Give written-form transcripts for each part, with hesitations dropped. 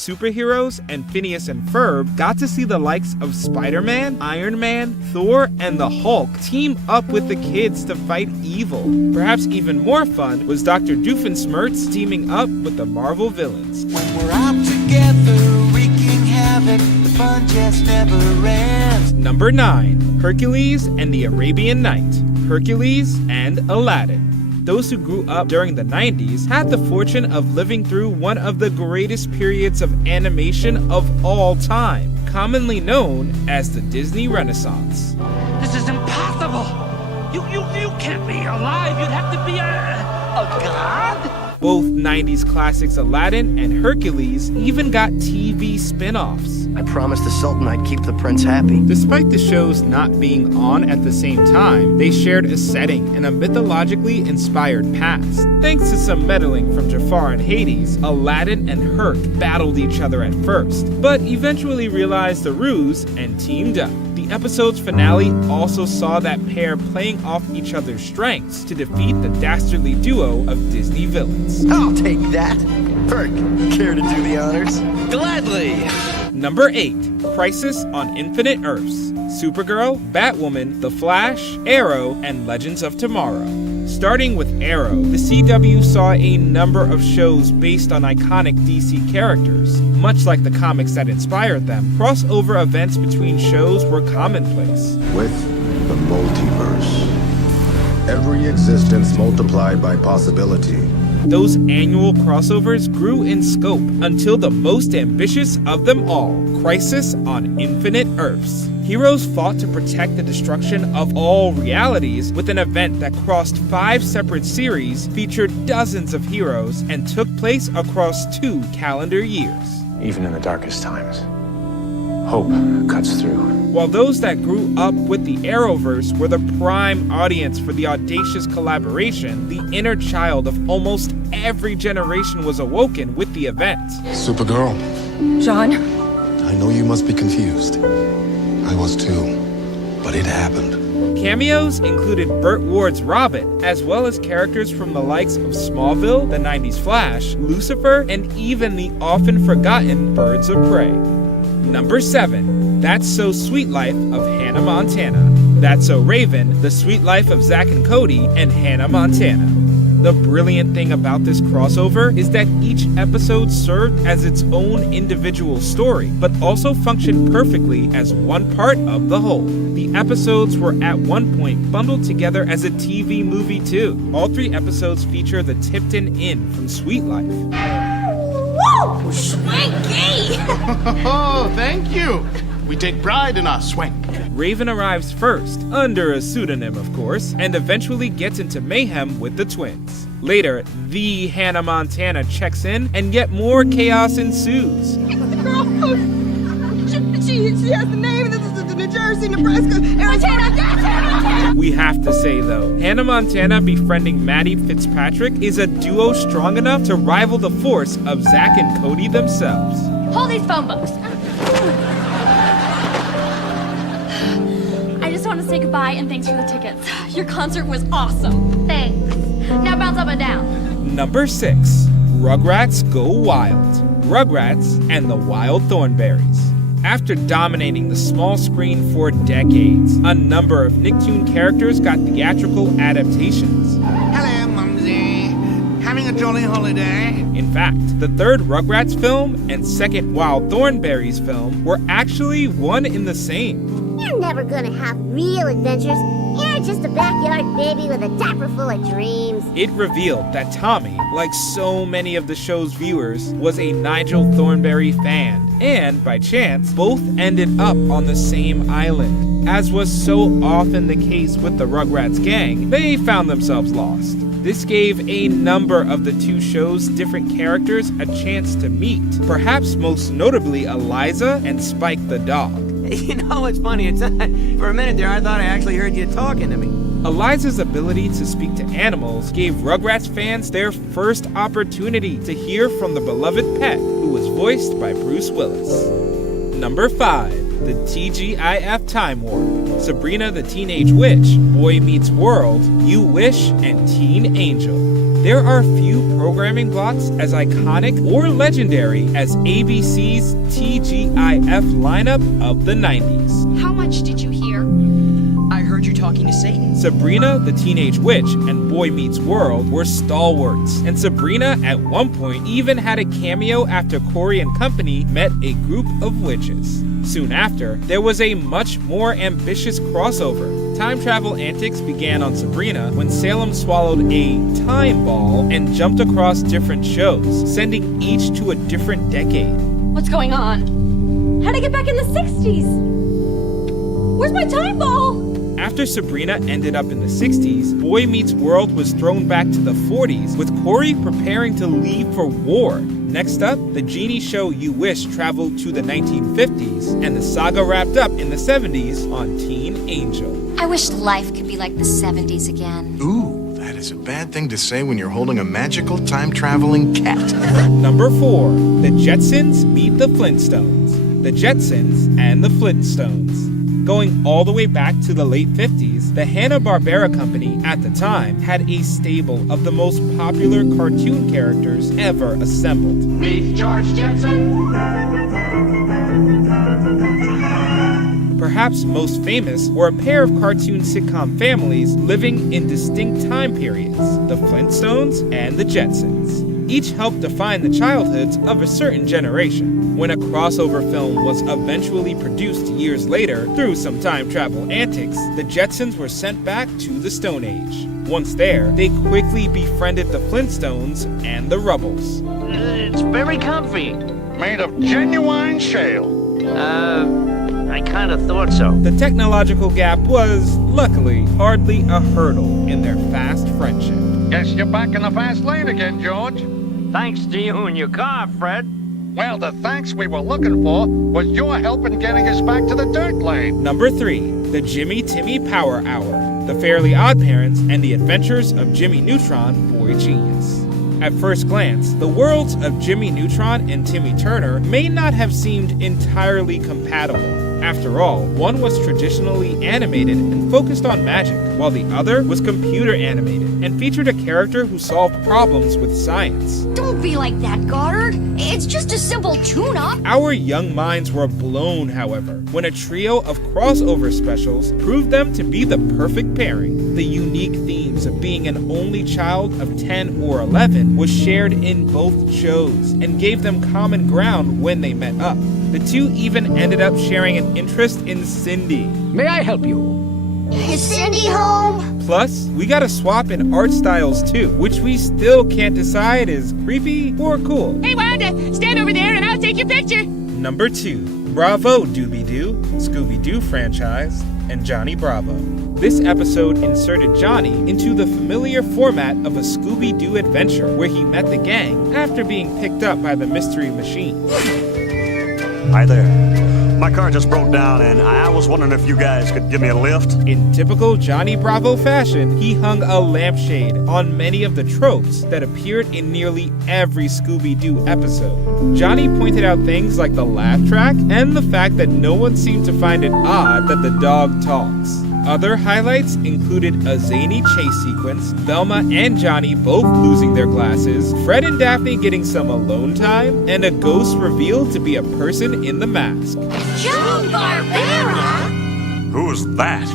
superheroes and Phineas and Ferb got to see the likes of Spider-Man, Iron Man, Thor, and the Hulk team up with the kids to fight evil. Perhaps even more fun was Dr. Doofenshmirtz teaming up with the Marvel villains. When we're out together, wreaking havoc, the fun just never ends. Number 9. Hercules and the Arabian Night. Hercules and Aladdin. Those who grew up during the 90s had the fortune of living through one of the greatest periods of animation of all time, commonly known as the Disney Renaissance. This is impossible! You can't be alive! You'd have to be a god? Both 90s classics Aladdin and Hercules even got TV spin-offs. I promised the Sultan I'd keep the prince happy. Despite the shows not being on at the same time, they shared a setting and a mythologically inspired past. Thanks to some meddling from Jafar and Hades, Aladdin and Herc battled each other at first, but eventually realized the ruse and teamed up. The episode's finale also saw that pair playing off each other's strengths to defeat the dastardly duo of Disney villains. I'll take that. Herc, care to do the honors? Gladly! Number 8. Crisis on Infinite Earths. Supergirl, Batwoman, The Flash, Arrow, and Legends of Tomorrow. Starting with Arrow, the CW saw a number of shows based on iconic DC characters. Much like the comics that inspired them, crossover events between shows were commonplace. With the multiverse, every existence multiplied by possibility. Those annual crossovers grew in scope until the most ambitious of them all, Crisis on Infinite Earths. Heroes fought to protect the destruction of all realities with an event that crossed 5 separate series, featured dozens of heroes, and took place across 2 calendar years. Even in the darkest times, hope cuts through. While those that grew up with the Arrowverse were the prime audience for the audacious collaboration, the inner child of almost every generation was awoken with the event. Supergirl, John? I know you must be confused. I was too, but it happened. Cameos included Burt Ward's Robin, as well as characters from the likes of Smallville, the 90s Flash, Lucifer, and even the often forgotten Birds of Prey. Number 7. That's So Sweet Life of Hannah Montana. That's So Raven, The Sweet Life of Zack and Cody, and Hannah Montana. The brilliant thing about this crossover is that each episode served as its own individual story, but also functioned perfectly as one part of the whole. The episodes were at one point bundled together as a TV movie too. All 3 episodes feature the Tipton Inn from Sweet Life. Woo! Swanky! Oh, thank you. We take pride in our swank. Raven arrives first, under a pseudonym of course, and eventually gets into mayhem with the twins. Later, the Hannah Montana checks in, and yet more chaos ensues. The girl, she has the name, this is New Jersey, Nebraska, Montana. We have to say though, Hannah Montana befriending Maddie Fitzpatrick is a duo strong enough to rival the force of Zack and Cody themselves. Hold these phone books. I just want to say goodbye and thanks for the tickets. Your concert was awesome. Thanks. Now bounce up and down. Number 6. Rugrats Go Wild. Rugrats and the Wild Thornberrys. After dominating the small screen for decades, a number of Nicktoon characters got theatrical adaptations. Hello, Mumsy. Having a jolly holiday? In fact, the 3rd Rugrats film and 2nd Wild Thornberrys film were actually one in the same. You're never gonna have real adventures. You're just a backyard baby with a diaper full of dreams. It revealed that Tommy, like so many of the show's viewers, was a Nigel Thornberry fan, and by chance, both ended up on the same island. As was so often the case with the Rugrats gang, they found themselves lost. This gave a number of the 2 shows' different characters a chance to meet, perhaps most notably Eliza and Spike the dog. You know what's funny? It's for a minute there, I thought I actually heard you talking to me. Eliza's ability to speak to animals gave Rugrats fans their first opportunity to hear from the beloved pet, who was voiced by Bruce Willis. Number 5. The TGIF Time Warp. Sabrina the Teenage Witch, Boy Meets World, You Wish, and Teen Angel. There are few programming blocks as iconic or legendary as ABC's TGIF lineup of the 90s. How much did you hear? I heard you talking to Satan. Sabrina the Teenage Witch and Boy Meets World were stalwarts, and Sabrina at one point even had a cameo after Corey and company met a group of witches. Soon after, there was a much more ambitious crossover. Time travel antics began on Sabrina when Salem swallowed a time ball and jumped across different shows, sending each to a different decade. What's going on? How'd I get back in the 60s? Where's my time ball? After Sabrina ended up in the 60s, Boy Meets World was thrown back to the 40s, with Corey preparing to leave for war. Next up, the Genie show You Wish traveled to the 1950s, and the saga wrapped up in the 70s on Teen Angel. I wish life could be like the 70s again. Ooh, that is a bad thing to say when you're holding a magical time-traveling cat. Number 4, the Jetsons meet the Flintstones. The Jetsons and the Flintstones. Going all the way back to the late 50s, the Hanna-Barbera company at the time had a stable of the most popular cartoon characters ever assembled. Meet George Jetson. Perhaps most famous were a pair of cartoon sitcom families living in distinct time periods, the Flintstones and the Jetsons. Each helped define the childhoods of a certain generation. When a crossover film was eventually produced years later through some time travel antics, the Jetsons were sent back to the Stone Age. Once there, they quickly befriended the Flintstones and the Rubbles. It's very comfy. Made of genuine shale. I kind of thought so. The technological gap was, luckily, hardly a hurdle in their fast friendship. Guess you're back in the fast lane again, George. Thanks to you and your car, Fred. Well, the thanks we were looking for was your help in getting us back to the dirt lane. Number 3, the Jimmy Timmy Power Hour, the Fairly Odd Parents, and the Adventures of Jimmy Neutron, Boy Genius. At first glance, the worlds of Jimmy Neutron and Timmy Turner may not have seemed entirely compatible. After all, one was traditionally animated and focused on magic, while the other was computer animated and featured a character who solved problems with science. Don't be like that, Goddard. It's just a simple tune-up. Our young minds were blown, however, when a trio of crossover specials proved them to be the perfect pairing. The unique themes of being an only child of 10 or 11 was shared in both shows and gave them common ground when they met up. The two even ended up sharing an interest in Cindy. May I help you? Is Cindy home? Plus, we got a swap in art styles too, which we still can't decide is creepy or cool. Hey, Wanda, stand over there and I'll take your picture. Number 2, Bravo Doobie-Doo, Scooby-Doo franchise, and Johnny Bravo. This episode inserted Johnny into the familiar format of a Scooby-Doo adventure where he met the gang after being picked up by the Mystery Machine. Hi there. My car just broke down and I was wondering if you guys could give me a lift. In typical Johnny Bravo fashion, he hung a lampshade on many of the tropes that appeared in nearly every Scooby-Doo episode. Johnny pointed out things like the laugh track and the fact that no one seemed to find it odd that the dog talks. Other highlights included a zany chase sequence, Velma and Johnny both losing their glasses, Fred and Daphne getting some alone time, and a ghost revealed to be a person in the mask. Joe Barbera? Who's that?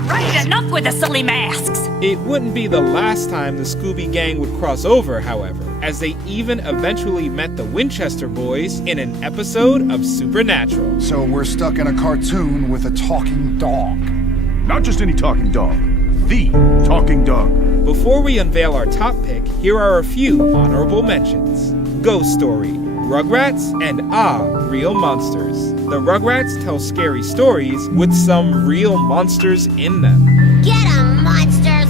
All right, enough with the silly masks. It wouldn't be the last time the Scooby Gang would cross over, however, as they even eventually met the Winchester Boys in an episode of Supernatural. So we're stuck in a cartoon with a talking dog. Not just any talking dog, the talking dog. Before we unveil our top pick, here are a few honorable mentions. Ghost Story, Rugrats, and Real Monsters. The Rugrats tell scary stories with some real monsters in them. Get 'em, monsters!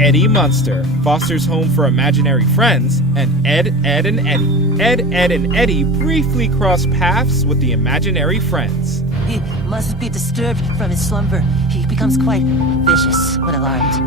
Eddie Munster, Foster's Home for Imaginary Friends, and Ed, Ed, and Eddie. Ed, Ed, and Eddie briefly cross paths with the imaginary friends. He must be disturbed from his slumber. He becomes quite vicious when alarmed.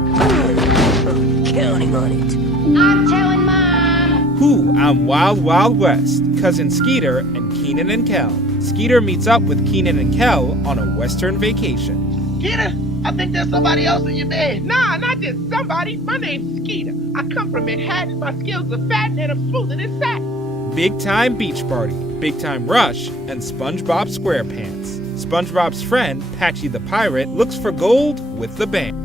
Counting on it. I'm telling Mom! Who on Wild Wild West, Cousin Skeeter, and Keenan and Kel. Skeeter meets up with Keenan and Kel on a western vacation. Skeeter, I think there's somebody else in your bed. Nah, not just somebody. My name's Skeeter. I come from Manhattan. My skills are fat and I'm smoother than satin. Big Time Beach Party, Big Time Rush, and SpongeBob SquarePants. SpongeBob's friend, Patchy the Pirate, looks for gold with the band.